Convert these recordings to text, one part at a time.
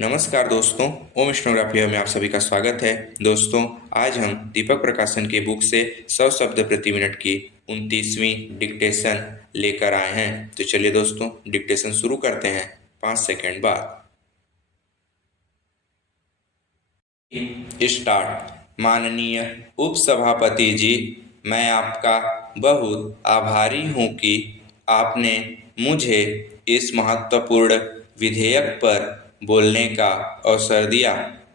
नमस्कार दोस्तों, ओम विष्णुग्राफिया में आप सभी का स्वागत है। दोस्तों, आज हम दीपक प्रकाशन के बुक से 100 शब्द प्रति मिनट की 29वीं डिक्टेशन लेकर आए हैं। तो चलिए दोस्तों, डिक्टेशन शुरू करते हैं 5 सेकंड बाद। स्टार्ट। माननीय उपसभापति जी, मैं आपका बहुत आभारी हूं कि आपने मुझे इस महत्वपूर्ण विधेयक पर बोलने का अवसर दिया।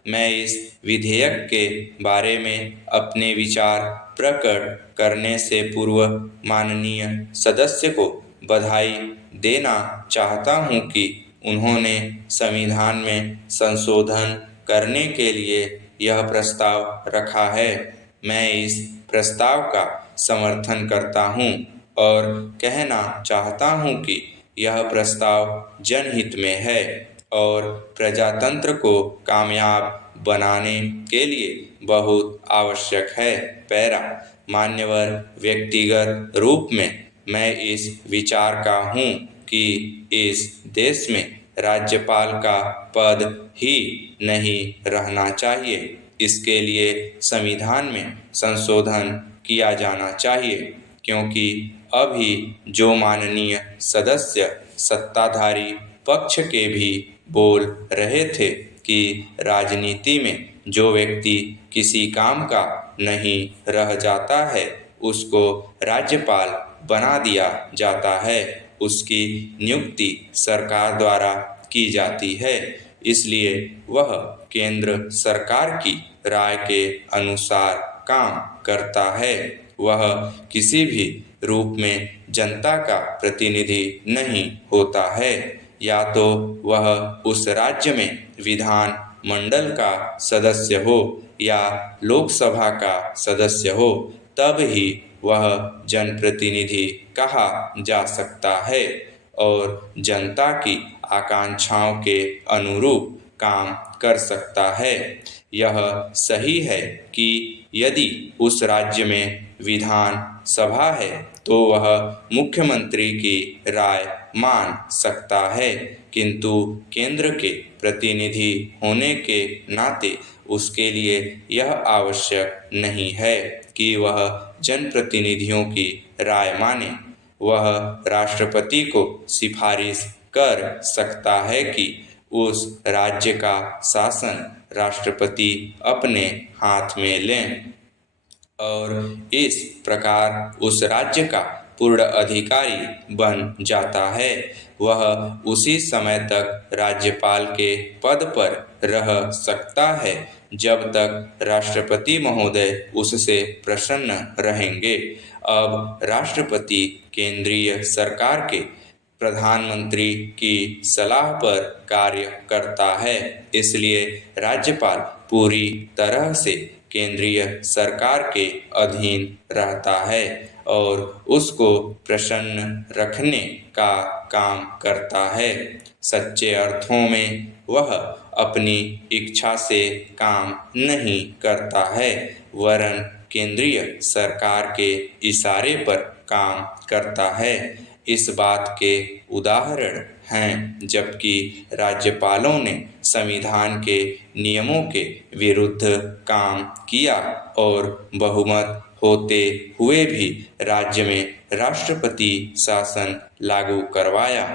मैं इस विधेयक के बारे में अपने विचार प्रकट करने से पूर्व माननीय सदस्य को बधाई देना चाहता हूं कि उन्होंने संविधान में संशोधन करने के लिए यह प्रस्ताव रखा है। मैं इस प्रस्ताव का समर्थन करता हूं और कहना चाहता हूं कि यह प्रस्ताव जनहित में है और प्रजातंत्र को कामयाब बनाने के लिए बहुत आवश्यक है। पैरा। मान्यवर, व्यक्तिगत रूप में मैं इस विचार का हूं कि इस देश में राज्यपाल का पद ही नहीं रहना चाहिए। इसके लिए संविधान में संशोधन किया जाना चाहिए, क्योंकि अभी जो माननीय सदस्य सत्ताधारी पक्ष के भी बोल रहे थे कि राजनीति में जो व्यक्ति किसी काम का नहीं रह जाता है उसको राज्यपाल बना दिया जाता है, उसकी नियुक्ति सरकार द्वारा की जाती है। इसलिए वह केंद्र सरकार की राय के अनुसार काम करता है। वह किसी भी रूप में जनता का प्रतिनिधि नहीं होता है। या तो वह उस राज्य में विधान मंडल का सदस्य हो या लोकसभा का सदस्य हो, तब ही वह जनप्रतिनिधि कहा जा सकता है और जनता की आकांक्षाओं के अनुरूप काम कर सकता है। यह सही है कि यदि उस राज्य में विधान सभा है तो वह मुख्यमंत्री की राय मान सकता है, किंतु केंद्र के प्रतिनिधि होने के नाते उसके लिए यह आवश्यक नहीं है कि वह जनप्रतिनिधियों की राय माने। वह राष्ट्रपति को सिफारिश कर सकता है कि उस राज्य का शासन राष्ट्रपति अपने हाथ में लें और इस प्रकार उस राज्य का पूर्ण अधिकारी बन जाता है। वह उसी समय तक राज्यपाल के पद पर रह सकता है जब तक राष्ट्रपति महोदय उससे प्रसन्न रहेंगे। अब राष्ट्रपति केंद्रीय सरकार के प्रधानमंत्री की सलाह पर कार्य करता है, इसलिए राज्यपाल पूरी तरह से केंद्रीय सरकार के अधीन रहता है और उसको प्रसन्न रखने का काम करता है। सच्चे अर्थों में वह अपनी इच्छा से काम नहीं करता है, वरन केंद्रीय सरकार के इशारे पर काम करता है। इस बात के उदाहरण हैं जबकि राज्यपालों ने संविधान के नियमों के विरुद्ध काम किया और बहुमत होते हुए भी राज्य में राष्ट्रपति शासन लागू करवाया।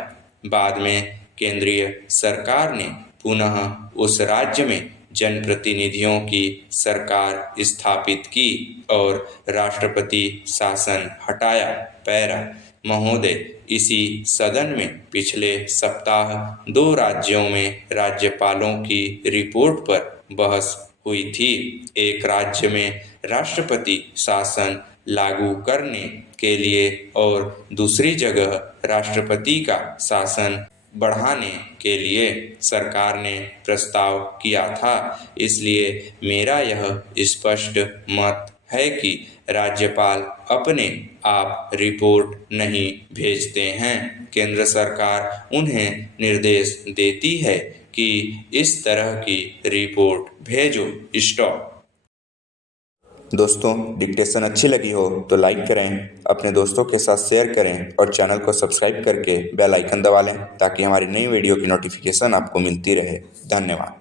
बाद में केंद्रीय सरकार ने पुनः उस राज्य में जनप्रतिनिधियों की सरकार स्थापित की और राष्ट्रपति शासन हटाया। पैरा। महोदय, इसी सदन में पिछले सप्ताह 2 राज्यों में राज्यपालों की रिपोर्ट पर बहस हुई थी। एक राज्य में राष्ट्रपति शासन लागू करने के लिए और दूसरी जगह राष्ट्रपति का शासन बढ़ाने के लिए सरकार ने प्रस्ताव किया था। इसलिए मेरा यह स्पष्ट मत है कि राज्यपाल अपने आप रिपोर्ट नहीं भेजते हैं। केंद्र सरकार उन्हें निर्देश देती है कि इस तरह की रिपोर्ट भेजो। स्टॉप। दोस्तों, डिक्टेशन अच्छी लगी हो तो लाइक करें, अपने दोस्तों के साथ शेयर करें और चैनल को सब्सक्राइब करके बेल आइकन दबा लें ताकि हमारी नई वीडियो की नोटिफिकेशन आपको मिलती रहे। धन्यवाद।